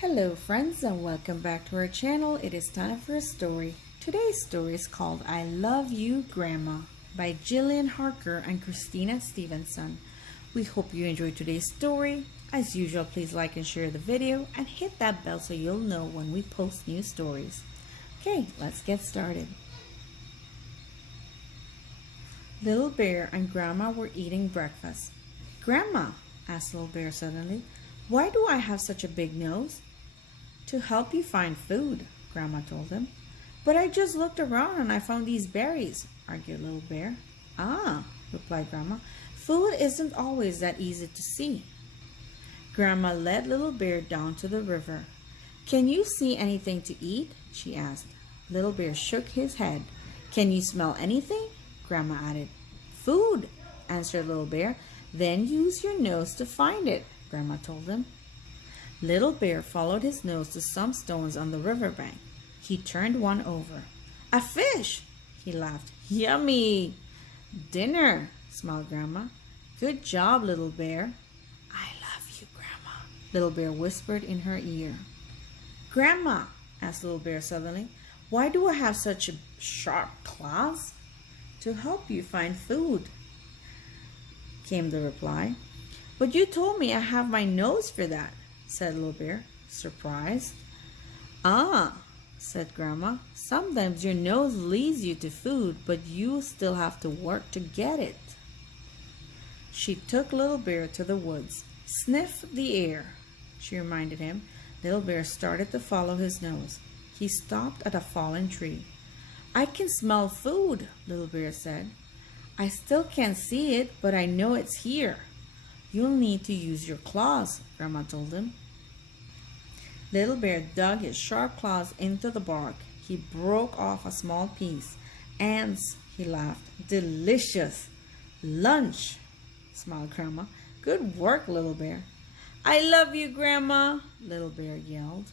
Hello friends and welcome back to our channel. It is time for a story. Today's story is called I Love You Grandma by Jillian, Harker and Kristina Stephenson. We hope you enjoyed today's story. As usual, please like and share the video and hit that bell so you'll know when we post new stories. Okay, let's get started. Little Bear and Grandma were eating breakfast. Grandma, asked Little Bear suddenly, why do I have such a big nose? To help you find food, Grandma told him. But I just looked around and I found these berries, argued Little Bear. Ah, replied Grandma, food isn't always that easy to see. Grandma led Little Bear down to the river. Can you see anything to eat? She asked. Little Bear shook his head. Can you smell anything? Grandma added. Food, answered Little Bear. Then use your nose to find it, Grandma told him. Little Bear followed his nose to some stones on the riverbank. He turned one over. A fish! He laughed. Yummy! Dinner, smiled Grandma. Good job, Little Bear. I love you, Grandma, Little Bear whispered in her ear. Grandma, asked Little Bear suddenly, why do I have such sharp claws? To help you find food, came the reply. But you told me I have my nose for that, said Little Bear, surprised. Ah, said Grandma, sometimes your nose leads you to food, but you still have to work to get it. She took Little Bear to the woods. Sniff the air, she reminded him. Little Bear started to follow his nose. He stopped at a fallen tree. I can smell food, Little Bear said. I still can't see it, but I know it's here. You'll need to use your claws, Grandma told him. Little Bear dug his sharp claws into the bark. He broke off a small piece. Ants, he laughed. Delicious. Lunch, smiled Grandma. Good work, Little Bear. I love you, Grandma, Little Bear yelled.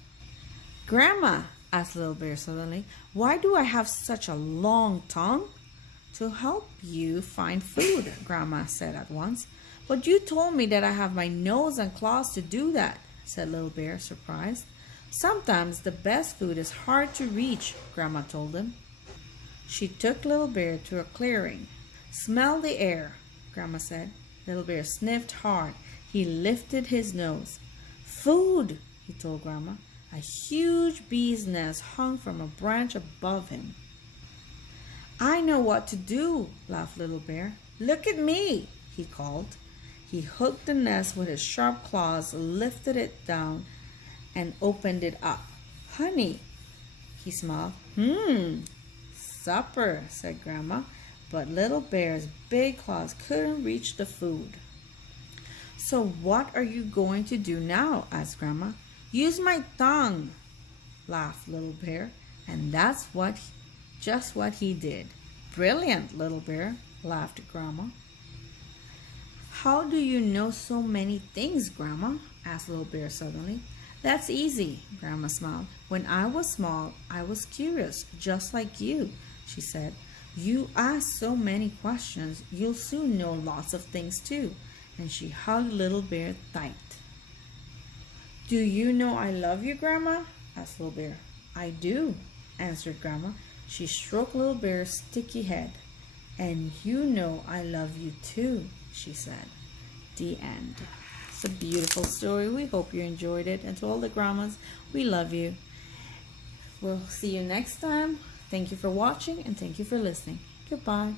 Grandma, asked Little Bear suddenly, why do I have such a long tongue? To help you find food, Grandma said at once. But you told me that I have my nose and claws to do that, said Little Bear, surprised. Sometimes the best food is hard to reach, Grandma told him. She took Little Bear to a clearing. Smell the air, Grandma said. Little Bear sniffed hard. He lifted his nose. Food, he told Grandma. A huge bee's nest hung from a branch above him. I know what to do, laughed Little Bear. Look at me, he called. He hooked the nest with his sharp claws, lifted it down, and opened it up. Honey, he smiled. Supper, said Grandma, but Little Bear's big claws couldn't reach the food. So what are you going to do now? Asked Grandma. Use my tongue, laughed Little Bear, and that's just what he did. Brilliant, Little Bear, laughed Grandma. How do you know so many things, Grandma? Asked Little Bear suddenly. That's easy, Grandma smiled. When I was small, I was curious, just like you, she said. You ask so many questions, you'll soon know lots of things too. And she hugged Little Bear tight. Do you know I love you, Grandma? Asked Little Bear. I do, answered Grandma. She stroked Little Bear's sticky head. And you know I love you too, she said. The end. It's a beautiful story. We hope you enjoyed it. And to all the grandmas, we love you. We'll see you next time. Thank you for watching and thank you for listening. Goodbye.